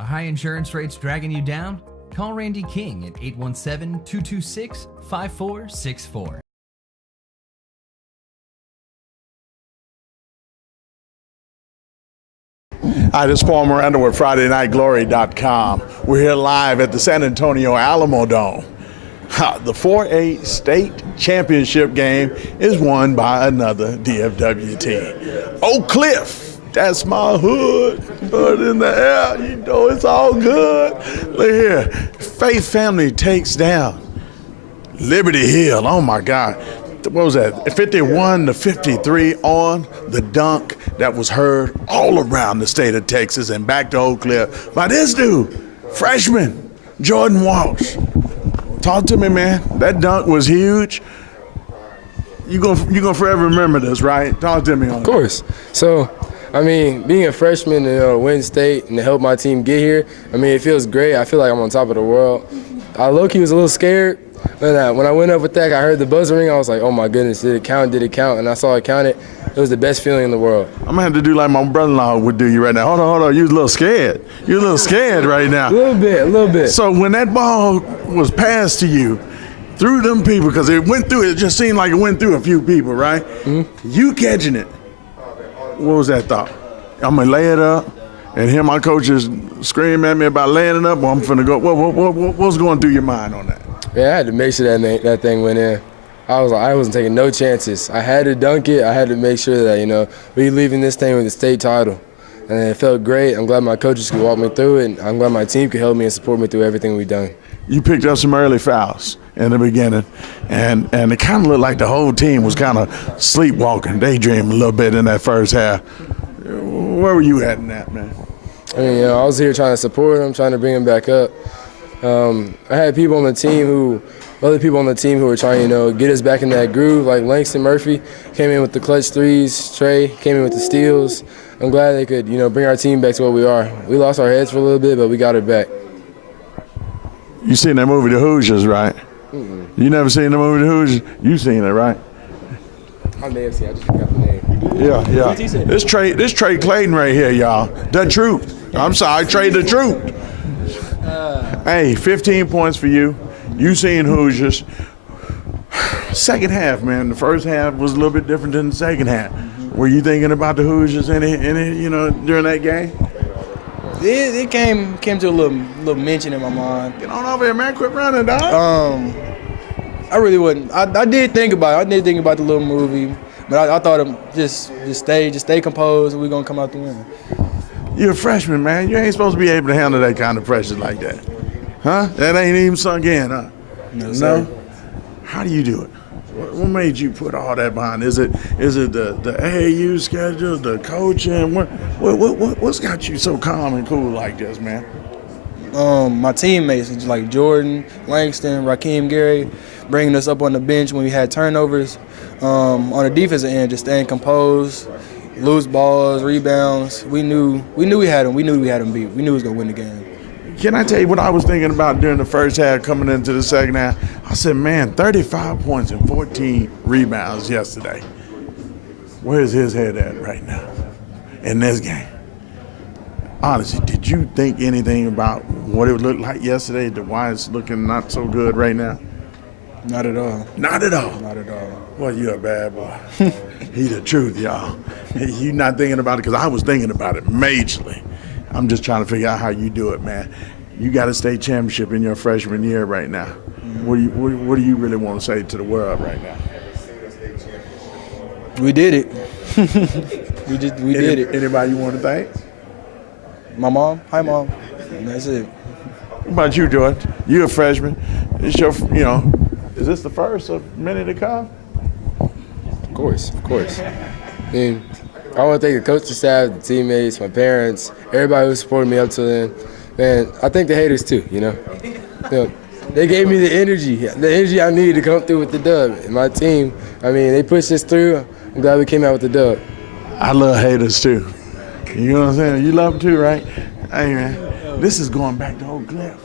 Are high insurance rates dragging you down? Call Randy King at 817-226-5464. Hi, this is Paul Miranda with FridayNightGlory.com. We're here live at the San Antonio Alamo Dome. The 4A state championship game is won by another DFW team. Oak Cliff, that's my hood. Hood in the air, you know it's all good. Look here, Faith Family takes down Liberty Hill. Oh my God. What was that? 51-53 on the dunk that was heard all around the state of Texas and back to Oak Cliff by this dude, freshman Jordan Walsh. Talk to me, man. That dunk was huge. You gonna forever remember this, right? Talk to me on that. Of course. So, I mean, being a freshman to win state and to help my team get here, I mean, it feels great. I feel like I'm on top of the world. I low-key was a little scared. But when I went up with that, I heard the buzzer ring. I was like, oh, my goodness, did it count? Did it count? And I saw it counted. It was the best feeling in the world. I'm going to have to do like my brother-in-law would do you right now. Hold on. You was a little scared. You're a little scared right now. A little bit. So when that ball was passed to you, through them people, because it went through, it just seemed like it went through a few people, right? Mm-hmm. You catching it. What was that thought? I'm going to lay it up and hear my coaches scream at me about laying it up, or I'm finna go. What's going through your mind on that? Yeah, I had to make sure that thing went in. I wasn't taking no chances. I had to dunk it. I had to make sure that, we leaving this thing with the state title. And it felt great. I'm glad my coaches could walk me through it. And I'm glad my team could help me and support me through everything we've done. You picked up some early fouls in the beginning, and it kind of looked like the whole team was kind of sleepwalking, daydreaming a little bit in that first half. Where were you at in that, man? I mean, I was here trying to support them, trying to bring them back up. I had other people on the team who were trying, get us back in that groove. Like Langston Murphy came in with the clutch threes. Trae came in with the steals. I'm glad they could, bring our team back to what we are. We lost our heads for a little bit, but we got it back. You seen that movie, The Hoosiers, right? Mm-mm. You never seen the movie, The Hoosiers? You seen it, right? I may have seen it. I just forgot the name. Yeah. This Trae Clayton right here, y'all. The truth. I'm sorry, Trae the truth. Hey, 15 points for you. You seen Hoosiers. Second half, man. The first half was a little bit different than the second half. Mm-hmm. Were you thinking about the Hoosiers any during that game? It came to a little mention in my mind. Get on over here, man. Quit running, dog. I really wouldn't. I did think about it. I did think about the little movie, but I thought just stay composed, and we're gonna come out the winner. You're a freshman, man. You ain't supposed to be able to handle that kind of pressure like that. Huh? That ain't even sunk in, huh? No? How do you do it? What made you put all that behind? Is it the AAU schedule, the coaching? What's got you so calm and cool like this, man? My teammates, like Jordan, Langston, Raheem Gary, bringing us up on the bench when we had turnovers. On the defensive end, just staying composed, loose balls, rebounds. We knew we had them. We knew we had them beat. We knew we was gonna win the game. Can I tell you what I was thinking about during the first half coming into the second half? I said, man, 35 points and 14 rebounds yesterday. Where's his head at right now in this game? Honestly, did you think anything about what it looked like yesterday to why it's looking not so good right now? Not at all. Not at all? Not at all. Well, you're a bad boy. He the truth, y'all. You not thinking about it because I was thinking about it majorly. I'm just trying to figure out how you do it, man. You got a state championship in your freshman year right now. Mm-hmm. What do you really want to say to the world right now? We did it. we did it. Anybody you want to thank? My mom. Hi, Mom. And that's it. What about you, George? You're a freshman. It's your, is this the first of many to come? Of course. I mean, I want to thank the coaching staff, the teammates, my parents, everybody who supported me up to then. Man, I thank the haters too, They gave me the energy I needed to come through with the dub. And my team, I mean, they pushed us through. I'm glad we came out with the dub. I love haters too. You know what I'm saying? You love them too, right? Hey, man, this is going back to Oak Cliff.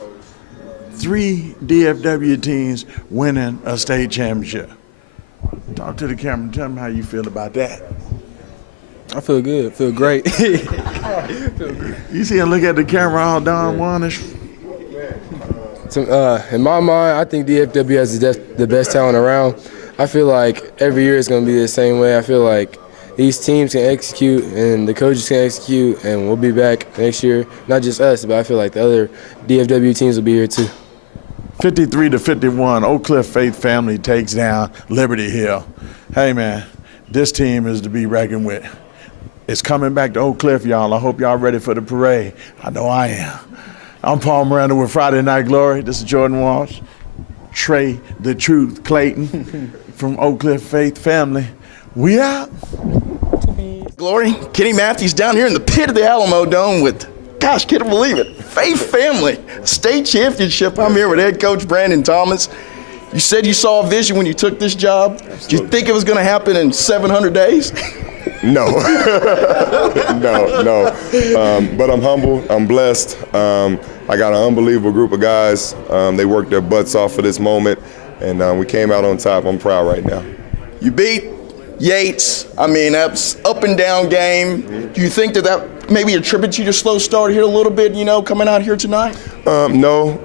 3 DFW teams winning a state championship. Talk to the camera and tell them how you feel about that. I feel good. Feel great. You see him look at the camera all Don Warnish. In my mind, I think DFW has the best talent around. I feel like every year is going to be the same way. I feel like these teams can execute and the coaches can execute, and we'll be back next year. Not just us, but I feel like the other DFW teams will be here too. 53-51, Oak Cliff Faith family takes down Liberty Hill. Hey, man, this team is to be reckoned with. It's coming back to Oak Cliff, y'all. I hope y'all ready for the parade. I know I am. I'm Paul Miranda with Friday Night Glory. This is Jordan Walsh. Trae, the truth, Clayton from Oak Cliff Faith family. We out. Glory, Kenny Matthews down here in the pit of the Alamo Dome with, gosh, can't believe it, Faith family, state championship. I'm here with head coach Brandon Thomas. You said you saw a vision when you took this job. Absolutely. Did you think it was going to happen in 700 days? No. No. But I'm humble. I'm blessed. I got an unbelievable group of guys. They worked their butts off for this moment, and we came out on top. I'm proud right now. You beat Yates. I mean, that's up and down game. Do you think that maybe attributes you to slow start here a little bit, coming out here tonight? No.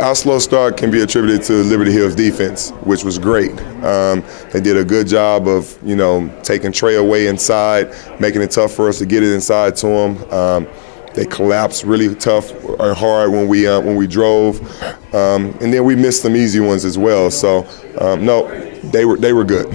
Our slow start can be attributed to Liberty Hill's defense, which was great. They did a good job of, taking Trae away inside, making it tough for us to get it inside to him. They collapsed really tough or hard when we drove, and then we missed some easy ones as well. So, no, they were good.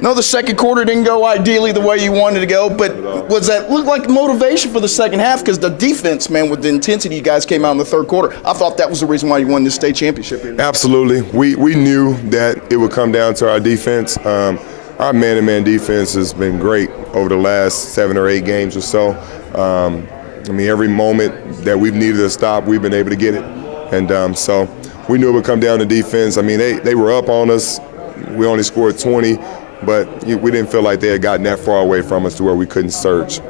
No, the second quarter didn't go ideally the way you wanted to go, but was that look like motivation for the second half? Because the defense, man, with the intensity you guys came out in the third quarter, I thought that was the reason why you won this state championship here. Absolutely. We knew that it would come down to our defense. Our man-to-man defense has been great over the last 7 or 8 games or so. Every moment that we've needed to stop, we've been able to get it. And so we knew it would come down to defense. They were up on us. We only scored 20. But we didn't feel like they had gotten that far away from us to where we couldn't surge.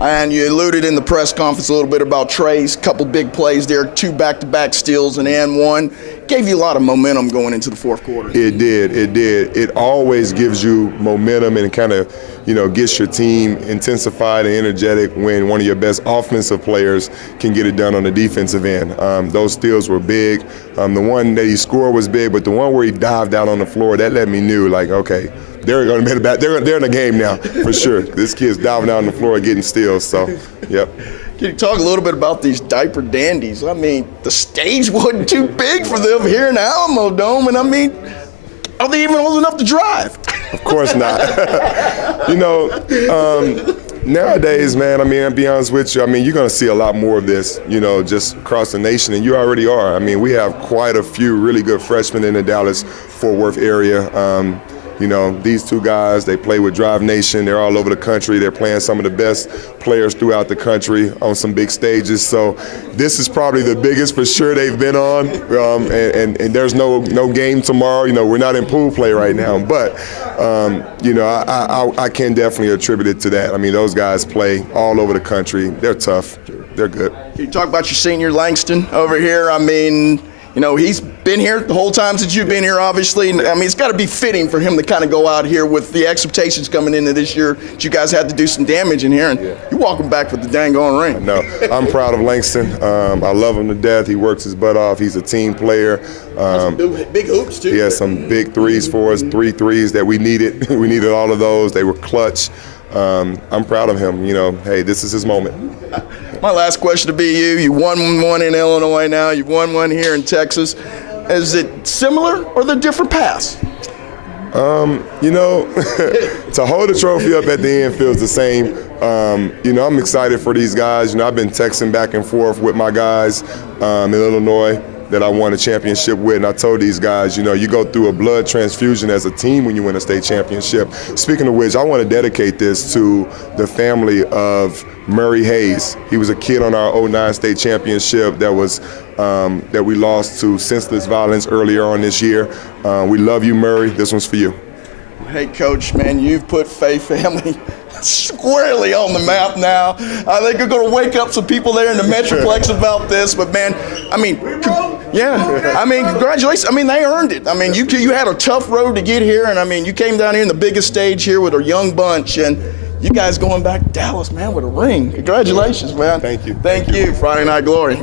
And you alluded in the press conference a little bit about Trae's couple big plays there, 2 back-to-back steals and one. Gave you a lot of momentum going into the fourth quarter. It did. It always gives you momentum and kind of, gets your team intensified and energetic when one of your best offensive players can get it done on the defensive end. Those steals were big. The one that he scored was big, but the one where he dived down on the floor, that let me know, okay, they're going to be back. They're in the game now for sure. This kid's diving down on the floor and getting steals. So, yep. Can you talk a little bit about these diaper dandies? The stage wasn't too big for them here in the Alamo Dome, and are they even old enough to drive? Of course not. Nowadays, man, I'll be honest with you, you're going to see a lot more of this, just across the nation, and you already are. We have quite a few really good freshmen in the Dallas-Fort Worth area. These 2 guys, they play with Drive Nation. They're all over the country. They're playing some of the best players throughout the country on some big stages. So this is probably the biggest for sure they've been on. And there's no game tomorrow. We're not in pool play right now. But, I can definitely attribute it to that. Those guys play all over the country. They're tough. They're good. Can you talk about your senior Langston over here? He's been here the whole time since you've been here, obviously. It's got to be fitting for him to kind of go out here with the expectations coming into this year that you guys had to do some damage in here, and you're walking back with the dang on ring. No, I'm proud of Langston. I love him to death. He works his butt off. He's a team player. Some big hoops, too. He has some big threes for us, 3 threes that we needed. We needed all of those. They were clutch. I'm proud of him. Hey, this is his moment. My last question to be you won one in Illinois now, you've won one here in Texas. Is it similar or the different paths? To hold the trophy up at the end feels the same. I'm excited for these guys. I've been texting back and forth with my guys in Illinois that I won a championship with, and I told these guys, you go through a blood transfusion as a team when you win a state championship. Speaking of which, I want to dedicate this to the family of Murray Hayes. He was a kid on our 09 state championship that we lost to senseless violence earlier on this year. We love you, Murray. This one's for you. Hey, Coach, man, you've put Faith family squarely on the map now. I think you're going to wake up some people there in the Metroplex about this. But, man, congratulations. They earned it. You had a tough road to get here, and, you came down here in the biggest stage here with a young bunch, and You guys going back to Dallas, man, with a ring. Congratulations, man. Thank you. Thank you. Friday Night Glory.